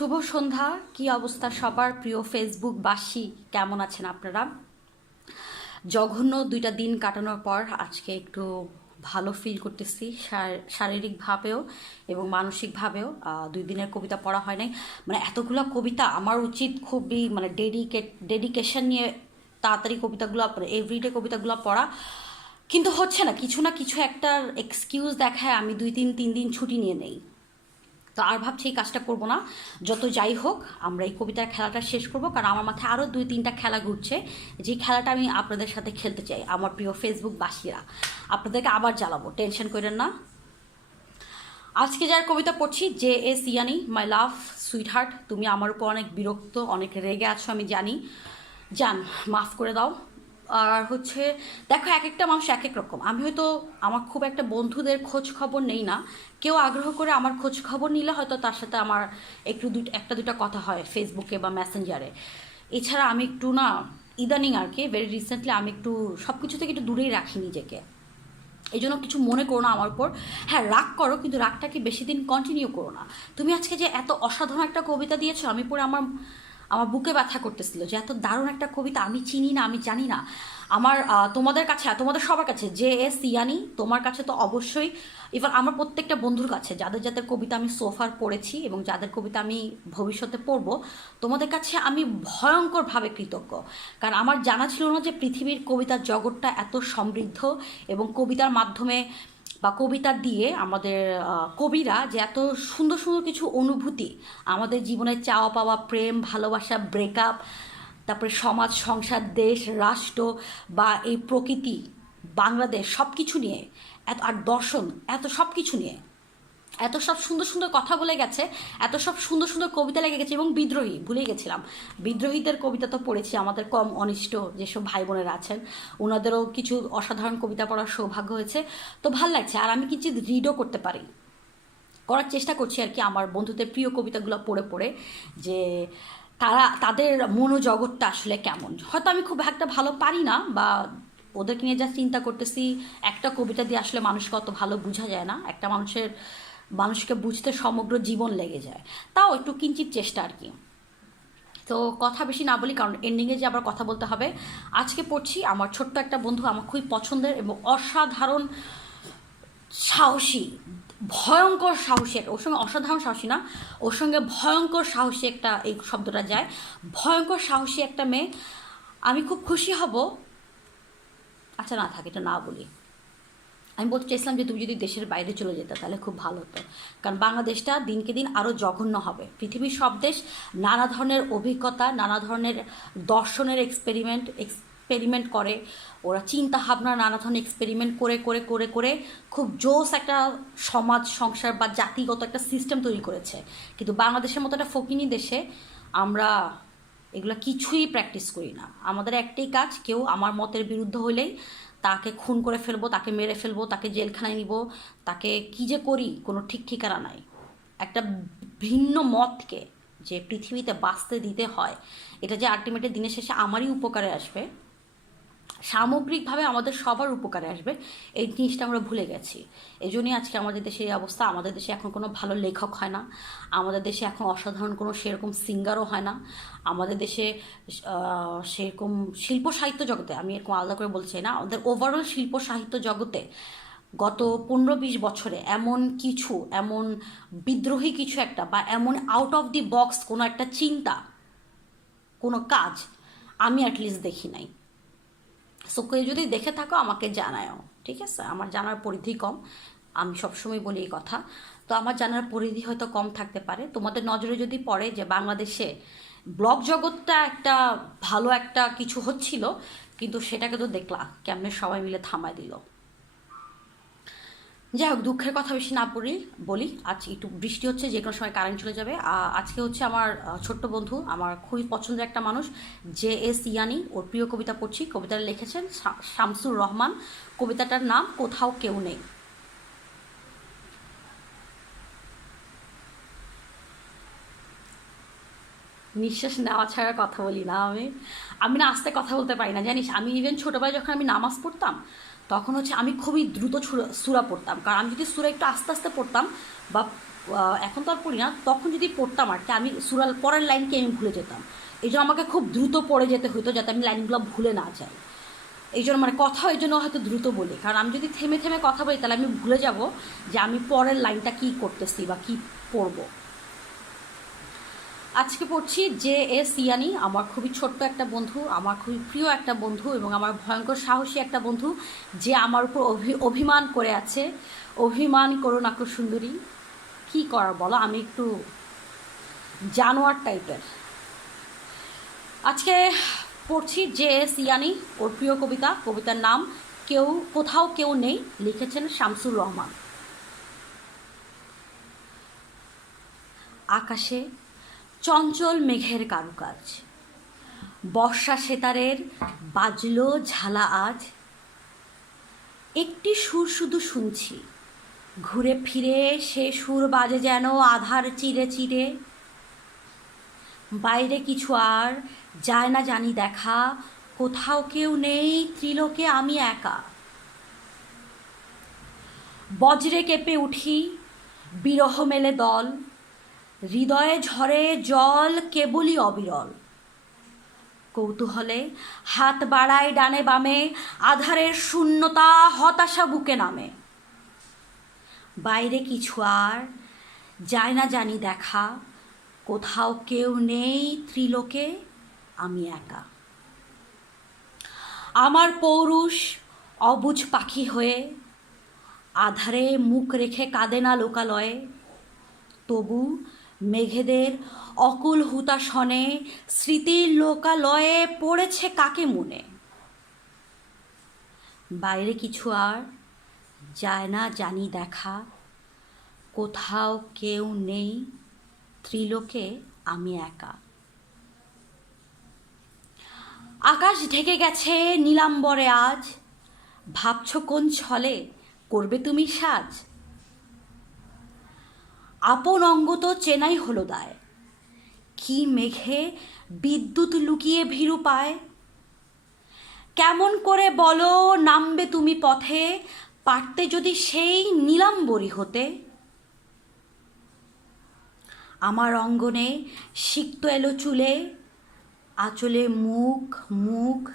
শুভ সন্ধ্যা। কি অবস্থা সবার প্রিয় ফেসবুক বাসী কেমন আছেন আপনারা? জঘন্য দুইটা দিন কাটানোর পর আজকে একটু ভালো ফিল করতেছি শার- শারীরিকভাবেও এবং মানসিকভাবেও দুই দিনের কবিতা পড়া হয় নাই। মানে এতগুলো কবিতা আমার উচিত খুবই মানে ডেডিকেট ডেডিকেশন নিয়ে তাড়াতাড়ি কবিতাগুলো এভরিডে কবিতাগুলো পড়া। কিন্তু হচ্ছে না, কিছু না কিছু একটা এক্সকিউজ দেখায় আমি দুই তিন তিন দিন ছুটি নিয়ে নেই। তো আর ভাবছি এই কাজটা করব না। যত যাই হোক, আমরা এই কবিতার খেলাটা শেষ করব, কারণ আমার মাথায় আরও দুই তিনটা খেলা ঘুরছে। যে খেলাটা আমি আপনাদের সাথে খেলতে চাই, আমার প্রিয় ফেসবুক বাসীরা। আপনাদেরকে আবার জ্বালাবো, টেনশন করেন না। আজকে যার কবিতা পড়ছি, জে এস ইয়ানি মাই লাভ সুইট হার্ট তুমি আমার উপর অনেক বিরক্ত, অনেক রেগে আছো, আমি জানি। জান, মাফ করে দাও। আর হচ্ছে, দেখো এক একটা মানুষ এক এক রকম। আমি হয়তো আমার খুব একটা বন্ধুদের খোঁজ খবর নেই না। কেউ আগ্রহ করে আমার খোঁজ খবর নিলে হয়তো তার সাথে আমার একটু দুই একটা দুটা কথা হয় ফেসবুকে বা মেসেঞ্জারে এছাড়া আমি একটু না, ইদানিং আর কি ভেরি রিসেন্টলি আমি একটু সব কিছু থেকে একটু দূরেই রাখি নিজেকে। এই জন্য কিছু মনে করো না আমার উপর। হ্যাঁ রাগ করো, কিন্তু রাগটাকে বেশি দিন কন্টিনিউ করো না। তুমি আজকে যে এত অসাধারণ একটা কবিতা দিয়েছ, আমি পড়ে আমার আমার বুকে ব্যথা করতেছিল যে, এত দারুণ একটা কবিতা, আমি চিনি না, আমি জানি না। আমার তোমাদের কাছে, তোমাদের সবার কাছে, যে এস ইয়ানি তোমার কাছে তো অবশ্যই ইভেন আমার প্রত্যেকটা বন্ধুর কাছে, যাদের যাদের কবিতা আমি সোফার পড়েছি এবং যাদের কবিতা আমি ভবিষ্যতে পড়ব, তোমাদের কাছে আমি ভয়ঙ্করভাবে কৃতজ্ঞ। কারণ আমার জানা ছিল না যে পৃথিবীর কবিতার জগৎটা এত সমৃদ্ধ এবং কবিতার মাধ্যমে বা কবিতা দিয়ে আমাদের কবিরা যে এত সুন্দর সুন্দর কিছু অনুভূতি, আমাদের জীবনে চাওয়া পাওয়া প্রেম, ভালোবাসা ব্রেকআপ তারপরে সমাজ, সংসার, দেশ, রাষ্ট্র বা এই প্রকৃতি, বাংলাদেশ সব কিছু নিয়ে, এত, আর দর্শন, এত সব কিছু নিয়ে এত সব সুন্দর সুন্দর কথা বলে গেছে, এত সব সুন্দর সুন্দর কবিতা লেগে গেছে এবং বিদ্রোহী ভুলে গেছিলাম। বিদ্রোহীদের কবিতা তো পড়েছি, আমাদের কম অনিষ্ট যেসব ভাই বোনেরা আছেন ওনাদেরও কিছু অসাধারণ কবিতা পড়ার সৌভাগ্য হয়েছে। তো ভালো লাগছে, আর আমি কিছু রিডও করতে পারি। করার চেষ্টা করছি আর কি আমার বন্ধুদের প্রিয় কবিতাগুলো পড়ে পড়ে, যে তারা, তাদের মনোজগৎটা আসলে কেমন। হয়তো আমি খুব একটা ভালো পারি না বা ওদেরকে নিয়ে যা চিন্তা করতেছি, একটা কবিতা দিয়ে আসলে মানুষকে অত ভালো বোঝা যায় না। একটা মানুষের মানুষকে বুঝতে সমগ্র জীবন লেগে যায়। তাও একটু কিঞ্চিত চেষ্টা আর কি। তো কথা বেশি না বলি, কারণ এন্ডিংয়ে যে আবার কথা বলতে হবে, আজকে পড়ছি আমার ছোট্ট একটা বন্ধু, আমার খুবই পছন্দের এবং অসাধারণ সাহসী, ভয়ঙ্কর সাহসী ওর সঙ্গে অসাধারণ সাহসী না, ওর সঙ্গে ভয়ঙ্কর সাহসী একটা, এই শব্দটা যায়, ভয়ঙ্কর সাহসী একটা মেয়ে, আমি খুব খুশি হব। আচ্ছা না থাকে, এটা না বলি। আমি বলতে চাইছিলাম যে তুমি যদি দেশের বাইরে চলে যেতে, তাহলে খুব ভালো হতো। কারণ বাংলাদেশটা দিনকে দিন আরও জঘন্য হবে। পৃথিবীর সব দেশ নানা ধরনের অভিজ্ঞতা, নানা ধরনের দর্শনের এক্সপেরিমেন্ট এক্সপেরিমেন্ট করে। ওরা চিন্তা ভাবনা, নানা ধরনের এক্সপেরিমেন্ট করে করে করে করে খুব জোস একটা সমাজ, সংসার বা জাতিগত একটা সিস্টেম তৈরি করেছে। কিন্তু বাংলাদেশের মতো একটা ফকিনি দেশে আমরা এগুলো কিছুই প্র্যাকটিস করি না। আমাদের একটাই কাজ, কেউ আমার মতের বিরুদ্ধ হলেই তাকে খুন করে ফেলব, তাকে মেরে ফেলব, তাকে জেলখানায় নিব, তাকে কী যে করি কোনো ঠিক ঠিকানা নাই। একটা ভিন্ন মতকে যে পৃথিবীতে বাঁচতে দিতে হয়, এটা যে আলটিমেটলি দিনের শেষে আমারই উপকারে আসবে সামগ্রিকভাবে আমাদের সবার উপকারে আসবে। এই জিনিসটা আমরা ভুলে গেছি। এই জন্যই আজকে আমাদের দেশে এই অবস্থা। আমাদের দেশে এখন কোনো ভালো লেখক হয় না। আমাদের দেশে এখন অসাধারণ কোনো সেরকম সিঙ্গারও হয় না। আমাদের দেশে সেরকম শিল্প সাহিত্য জগতে, আমি এরকম আলাদা করে বলছি না, আমাদের ওভারঅল শিল্প সাহিত্য জগতে গত পনেরো বিশ বছরে এমন কিছু, এমন বিদ্রোহী কিছু একটা বা এমন আউট অফ দি বক্স কোনো একটা চিন্তা, কোনো কাজ আমি অ্যাটলিস্ট দেখি নাই। সো কেউ যদি দেখে থাকো, আমাকে জানায়ও, ঠিক আছে? আমার জানার পরিধি কম। আমি সবসময় বলি এই কথা। তো আমার জানার পরিধি হয়তো কম থাকতে পারে। তোমাদের নজরে যদি পড়ে যে বাংলাদেশে ব্লগ জগৎটা একটা ভালো একটা কিছু হচ্ছিল, কিন্তু সেটাকে তো দেখলা, কেমনে সবাই মিলে থামায় দিল। যাই হোক, দুঃখের কথা বেশি না পড়ি, বলি। আজ একটু বৃষ্টি হচ্ছে, যে কোনো সময় কারেন্ট চলে যাবে। আজকে হচ্ছে আমার ছোট্ট বন্ধু, আমার খুবই পছন্দের একটা মানুষ, জে এস ইয়ানি। ওর প্রিয় কবিতা পড়ছি। কবিতাটা লিখেছেন শামসুর রহমান। কবিতাটার নাম কোথাও কেউ নেই। নিঃশ্বাস নেওয়া ছাড়া কথা বলি না আমি। আমি না আস্তে কথা বলতে পারি না। জানিস, আমি ইভেন ছোটোবেলায় যখন আমি নামাজ পড়তাম তখন হচ্ছে আমি খুবই দ্রুত সুরা পড়তাম। কারণ আমি যদি সুরা একটু আস্তে আস্তে পড়তাম বা এখন তো আর পড়ি না, তখন যদি পড়তাম আর কি, আমি সুরাল পরের লাইনকে আমি ভুলে যেতাম। এই জন্য আমাকে খুব দ্রুত পড়ে যেতে হতো যাতে আমি লাইনগুলো ভুলে না যাই। এই জন্য মানে কথা এই জন্য হয়তো দ্রুত বলি। কারণ আমি যদি থেমে থেমে কথা বলি, তাহলে আমি ভুলে যাব যে আমি পরের লাইনটা কী করতেছি বা কী পড়ব। আজকে পড়ছি যে এস ইয়ানি, আমার খুবই ছোট্ট একটা বন্ধু, আমার খুবই প্রিয় একটা বন্ধু এবং আমার ভয়ঙ্কর সাহসী একটা বন্ধু যে আমার উপর অভি অভিমান করে আছে। অভিমান করো নাকো সুন্দরী, কী করার বলো? আমি একটু জানোয়ার টাইপের। আজকে পড়ছি জে এস ইয়ানি, ওর প্রিয় কবিতা, কবিতার নাম কেউ, কোথাও কেউ নেই, লিখেছেন শামসুর রহমান। আকাশে চঞ্চল মেঘের কারুকাজ। বর্ষা সেতারের বাজলো ঝালা আজ। একটি সুর শুধু শুনছি, ঘুরে ফিরে সে সুর বাজে যেন আধার চিরে চিরে। বাইরে কিছু আর যায় না জানি দেখা, কোথাও কেউ নেই ত্রিলোকে আমি একা। বজ্রে কেঁপে উঠি, বিরহ মেলে দল হৃদয়ে ঝরে জল কেবলই অবিরল। কৌতূহলে হাত বাড়ায় ডানে বামে, আধারের শূন্যতা হতাশা বুকে নামে। বাইরে কিছু আর যায় না জানি দেখা, কোথাও কেউ নেই ত্রিলোকে, আমি একা। আমার পৌরুষ অবুজ পাখি হয়ে, আধারে মুখ রেখে কাঁদে না লোকালয়ে। তবু মেঘেদের অকুল হুতাশনে স্মৃতির লোকালয়ে পড়েছে কাকে মনে? বাইরে কিছু আর যায় না জানি দেখা, কোথাও কেউ নেই, ত্রিলোকে আমি একা। আকাশ ঢেকে গেছে নীলাম্বরে আজ, ভাবছ কোন ছলে করবে তুমি সাজ? আপন অঙ্গ তো চেনাই হলো দায়। কি মেঘে বিদ্যুৎ লুকিয়ে ভীরু পায়? কেমন করে বলো নামবে তুমি পথে, পারতে যদি সেই নীলাম্বরী হতে? আমার অঙ্গনে সিক্ত এলো চুলে, আঁচলে মুখ মুখ,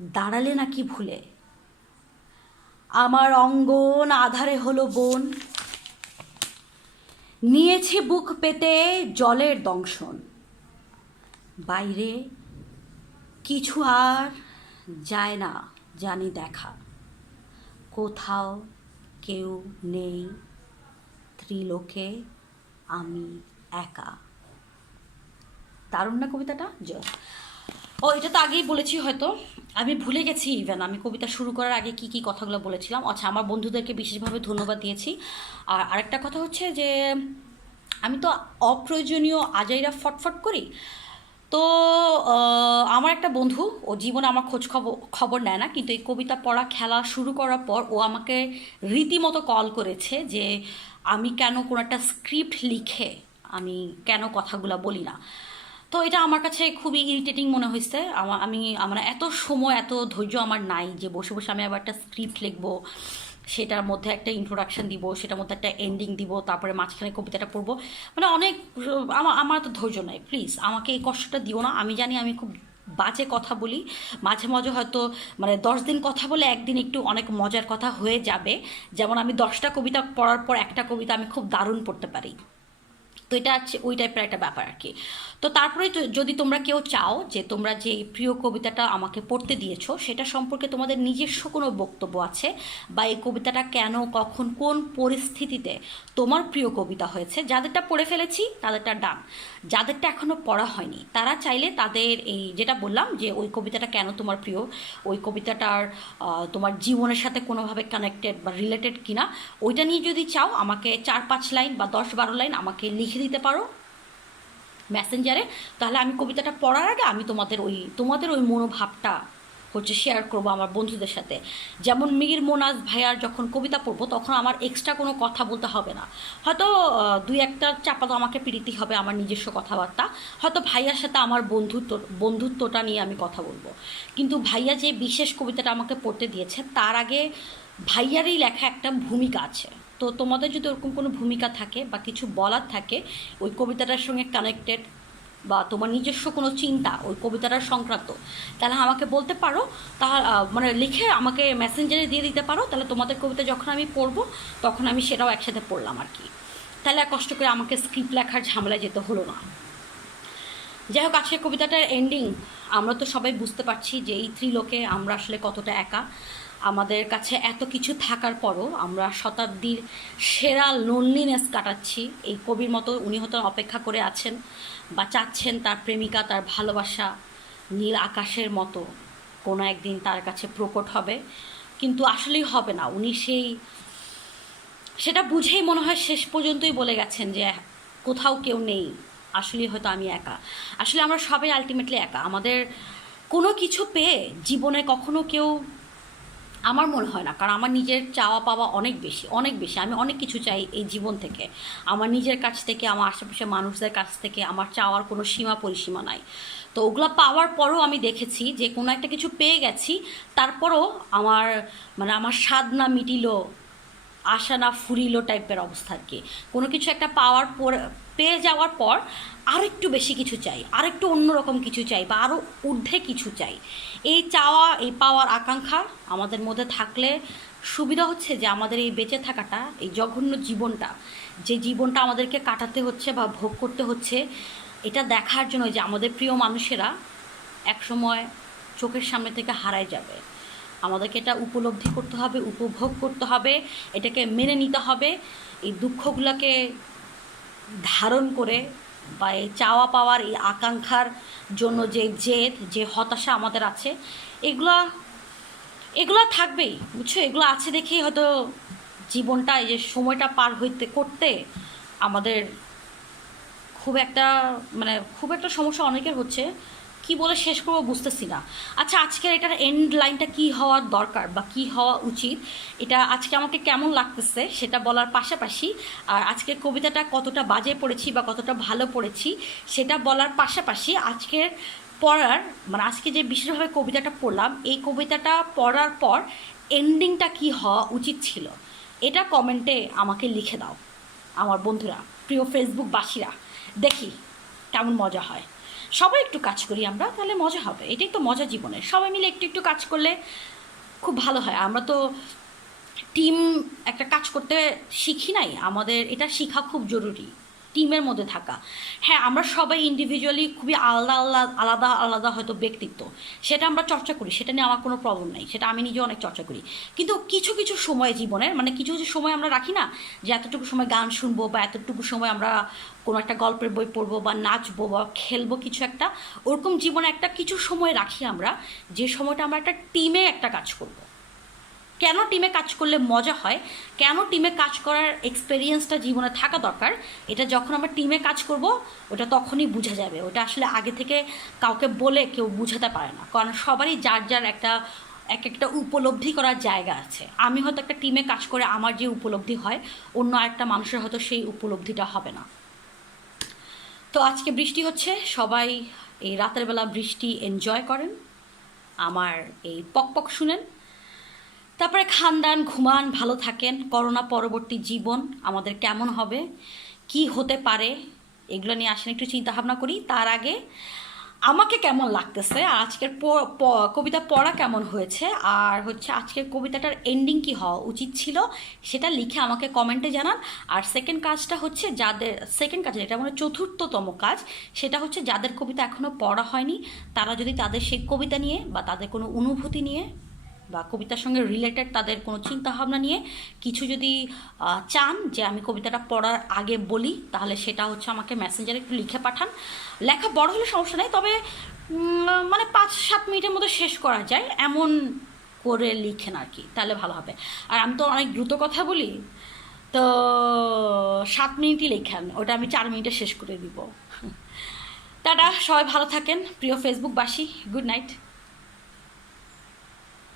দাঁড়ালে নাকি ভুলে? আমার অঙ্গন আধারে হলো বন নিয়েছে বুক পেতে জলের দংশন। বাইরে কিছু আর যায় না জানি দেখা। কোথাও কেউ নেই, ত্রিলোকে আমি একা। দারুণ না কবিতাটা? জ ও, এটা তো আগেই বলেছি হয়তো। আমি ভুলে গেছি ইভেন আমি কবিতা শুরু করার আগে কি কি কথাগুলো বলেছিলাম। আচ্ছা আমার বন্ধুদেরকে বিশেষভাবে ধন্যবাদ দিয়েছি। আর আরেকটা কথা হচ্ছে যে, আমি তো অপ্রয়োজনীয় আজাইরা ফটফট করি। তো আমার একটা বন্ধু, ও জীবনে আমার খোঁজ খবর খবর নেয় না, কিন্তু এই কবিতা পড়া, খেলা শুরু করার পর ও আমাকে রীতিমতো কল করেছে যে, আমি কেন কোনো একটা স্ক্রিপ্ট লিখে আমি কেন কথাগুলো বলি না। তো এটা আমার কাছে খুবই ইরিটেটিং মনে হয়েছে আমা- আমি, আমার এত সময়, এত ধৈর্য আমার নাই যে বসে বসে আমি আবার একটা স্ক্রিপ্ট লিখব, সেটার মধ্যে একটা ইন্ট্রোডাকশন দিব, সেটার মধ্যে একটা এন্ডিং দিব, তারপরে মাঝখানে কবিতাটা পড়ব। মানে অনেক আমার আমার তো ধৈর্য নাই প্লিজ আমাকে এই কষ্টটা দিও না। আমি জানি আমি খুব বাজে কথা বলি, মাঝে মাঝে হয়তো মানে দশ দিন কথা বলে একদিন একটু অনেক মজার কথা হয়ে যাবে। যেমন আমি দশটা কবিতা পড়ার পর একটা কবিতা আমি খুব দারুণ পড়তে পারি। তো এটা হচ্ছে ওই টাইপের একটা ব্যাপার আর কি তো তারপরে যদি তোমরা কেউ চাও যে তোমরা যে প্রিয় কবিতাটা আমাকে পড়তে দিয়েছ, সেটা সম্পর্কে তোমাদের নিজস্ব কোনো বক্তব্য আছে? বা এই কবিতাটা কেন, কখন, কোন পরিস্থিতিতে তোমার প্রিয় কবিতা হয়েছে? যাদেরটা পড়ে ফেলেছি, তাদেরটা ডান। যাদেরটা এখনও পড়া হয়নি, তারা চাইলে তাদের এই যেটা বললাম যে ওই কবিতাটা কেন তোমার প্রিয়? ওই কবিতাটার তোমার জীবনের সাথে কোনোভাবে কানেক্টেড বা রিলেটেড কিনা, ওইটা নিয়ে যদি চাও, আমাকে চার পাঁচ লাইন বা দশ বারো লাইন আমাকে লিখে দিতে পারো। মেসেঞ্জারে তাহলে আমি কবিতাটা পড়ার আগে আমি তোমাদের ওই তোমাদের ওই মনোভাবটা হচ্ছে শেয়ার করব আমার বন্ধুদের সাথে। যেমন মীর মোনাজ ভাইয়ার যখন কবিতা পড়ব, তখন আমার এক্সট্রা কোনো কথা বলতে হবে না। হয়তো দুই একটা চাপা তো আমাকে পিড়িতে হবে আমার নিজস্ব কথাবার্তা। হয়তো ভাইয়ার সাথে আমার বন্ধুত্ব, বন্ধুত্বটা নিয়ে আমি কথা বলব। কিন্তু ভাইয়া যে বিশেষ কবিতাটা আমাকে পড়তে দিয়েছে, তার আগে ভাইয়ারই লেখা একটা ভূমিকা আছে। তো তোমাদের যদি ওরকম কোনো ভূমিকা থাকে বা কিছু বলার থাকে, ওই কবিতাটার সঙ্গে কানেক্টেড বা তোমার নিজস্ব কোনো চিন্তা, ওই কবিতাটার সংক্রান্ত, তাহলে আমাকে বলতে পারো। তা মানে লিখে আমাকে মেসেঞ্জারে দিয়ে দিতে পারো। তাহলে তোমাদের কবিতা যখন আমি পড়ব, তখন আমি সেটাও একসাথে পড়লাম আর কি। তাহলে কষ্ট করে আমাকে স্ক্রিপ্ট লেখার ঝামেলায় যেতে হলো না। যাই হোক, আজকের কবিতাটার এন্ডিং আমরা তো সবাই বুঝতে পারছি যে এই ত্রিলোকে আমরা আসলে কতটা একা। আমাদের কাছে এত কিছু থাকার পরও আমরা শতাব্দীর সেরা লোনলিনেস কাটাচ্ছি। এই কবির মতো উনি হয়তো অপেক্ষা করে আছেন বা চাচ্ছেন তার প্রেমিকা, তার ভালোবাসা নীল আকাশের মতো কোনো একদিন তার কাছে প্রকট হবে। কিন্তু আসলেই হবে না। উনি সেই সেটা বুঝেই মনে হয় শেষ পর্যন্তই বলে গেছেন যে কোথাও কেউ নেই। আসলে হয়তো আমি একা। আসলে আমরা সবাই আলটিমেটলি একা। আমাদের কোনো কিছু পেয়ে জীবনে কখনো কেউ আমার মনে হয় না, কারণ আমার নিজের চাওয়া পাওয়া অনেক বেশি অনেক বেশি। আমি অনেক কিছু চাই এই জীবন থেকে। আমার নিজের কাছ থেকে, আমার আশেপাশে মানুষদের কাছ থেকে আমার চাওয়ার কোনো সীমা পরিসীমা নাই। তো ওগুলো পাওয়ার পরও আমি দেখেছি যে, কোনো একটা কিছু পেয়ে গেছি, তারপরও আমার মানে আমার স্বাদ না মিটিল, আশা না ফুরিলো টাইপের অবস্থা আর কি। কোনো কিছু একটা পাওয়ার পর পেয়ে যাওয়ার পর আরেকটু বেশি কিছু চাই, আরেকটু অন্যরকম কিছু চাই বা আরও ঊর্ধ্বে কিছু চাই। এই চাওয়া, এই পাওয়ার আকাঙ্ক্ষা আমাদের মধ্যে থাকলে সুবিধা হচ্ছে যে আমাদের এই বেঁচে থাকাটা, এই জঘন্য জীবনটা, যে জীবনটা আমাদেরকে কাটাতে হচ্ছে বা ভোগ করতে হচ্ছে, এটা দেখার জন্য যে আমাদের প্রিয় মানুষেরা একসময় চোখের সামনে থেকে হারায় যাবে। আমাদেরকে এটা উপলব্ধি করতে হবে, উপভোগ করতে হবে, এটাকে মেনে নিতে হবে। এই দুঃখগুলোকে ধারণ করে বা এই চাওয়া পাওয়ার, এই আকাঙ্ক্ষার জন্য যে জেদ, যে হতাশা আমাদের আছে, এগুলা, এগুলো থাকবেই, বুঝছ? এগুলো আছে দেখেই হয়তো জীবনটা, এই যে সময়টা পার হইতে, করতে আমাদের খুব একটা মানে খুব একটা সমস্যা অনেকের হচ্ছে। কি বলে শেষ করব বুঝতেছি না। আচ্ছা আজকের এটার এন্ড লাইনটা কি হওয়ার দরকার বা কি হওয়া উচিত? এটা আজকে আমাকে কেমন লাগতেছে সেটা বলার পাশাপাশি, আর আজকের কবিতাটা কতটা বাজে পড়েছি বা কতটা ভালো পড়েছি সেটা বলার পাশাপাশি আজকের পড়ার মানে আজকে যে বিশেষভাবে কবিতাটা পড়লাম, এই কবিতাটা পড়ার পর এন্ডিংটা কি হওয়া উচিত ছিল? এটা কমেন্টে আমাকে লিখে দাও। আমার বন্ধুরা, প্রিয় ফেসবুক বাসীরা, দেখি কেমন মজা হয়। সবাই একটু কাজ করি আমরা, তাহলে মজা হবে। এটাই তো মজা জীবনের। সবাই মিলে একটু একটু কাজ করলে খুব ভালো হয়। আমরা তো টিম একটা কাজ করতে শিখি নাই। আমাদের এটা শেখা খুব জরুরি। টিমের মধ্যে থাকা। হ্যাঁ আমরা সবাই ইন্ডিভিজুয়ালি খুবই আলাদা আলাদা আলাদা আলাদা হয়তো ব্যক্তিত্ব। সেটা আমরা চর্চা করি, সেটা নিয়ে আমার কোনো প্রবলেম নেই। সেটা আমি নিজেও অনেক চর্চা করি। কিন্তু কিছু কিছু সময় জীবনের মানে কিছু কিছু সময় আমরা রাখি না, যে এতটুকু সময় গান শুনব বা এতটুকু সময় আমরা কোনো একটা গল্পের বই পড়ব বা নাচবো বা খেলব কিছু একটা, ওরকম জীবনে একটা কিছু সময় রাখি আমরা, যে সময়টা আমরা একটা টিমে একটা কাজ করব। কেন টিমে কাজ করলে মজা হয়? কেন টিমে কাজ করার এক্সপেরিয়েন্সটা জীবনে থাকা দরকার? এটা যখন আমরা টিমে কাজ করব, ওটা তখনই বোঝা যাবে। ওটা আসলে আগে থেকে কাউকে বলে কেউ বুঝাতে পারে না। কারণ সবারই যার যার একটা এক একটা উপলব্ধি করার জায়গা আছে। আমি হয়তো একটা টিমে কাজ করে আমার যে উপলব্ধি হয়, অন্য একটা মানুষের হয়তো সেই উপলব্ধিটা হবে না। তো আজকে বৃষ্টি হচ্ছে। সবাই এই রাতের বেলা বৃষ্টি এনজয় করেন। আমার এই পক পক শুনেন। তারপরে খান দান ঘুমান, ভালো থাকেন, করোনা পরবর্তী জীবন আমাদের কেমন হবে, কি হতে পারে, এগুলো নিয়ে আসেন, একটু চিন্তা ভাবনা করি। তার আগে আমাকে কেমন লাগতেছে আজকের কবিতা পড়া কেমন হয়েছে, আর হচ্ছে আজকের কবিতাটার এন্ডিং কি হওয়া উচিত ছিল, সেটা লিখে আমাকে কমেন্টে জানান। আর সেকেন্ড কাজটা হচ্ছে যাদের সেকেন্ড কাজ এটা মানে চতুর্থতম কাজ, সেটা হচ্ছে যাদের কবিতা এখনও পড়া হয়নি, তারা যদি তাদের সেই কবিতা নিয়ে বা তাদের কোনো অনুভূতি নিয়ে বা কবিতার সঙ্গে রিলেটেড তাদের কোনো চিন্তাভাবনা নিয়ে কিছু যদি চান যে আমি কবিতাটা পড়ার আগে বলি, তাহলে সেটা হচ্ছে আমাকে মেসেঞ্জারে একটু লিখে পাঠান। লেখা বড় হলে সমস্যা নেই, তবে মানে পাঁচ সাত মিনিটের মধ্যে শেষ করা যায়, এমন করে লিখেন আর কি, তাহলে ভালো হবে। আর আমি তো অনেক দ্রুত কথা বলি, তো সাত মিনিটই লেখেন, ওটা আমি চার মিনিটে শেষ করে দিব। টাটা, সবাই ভালো থাকেন, প্রিয় ফেসবুকবাসী গুড নাইট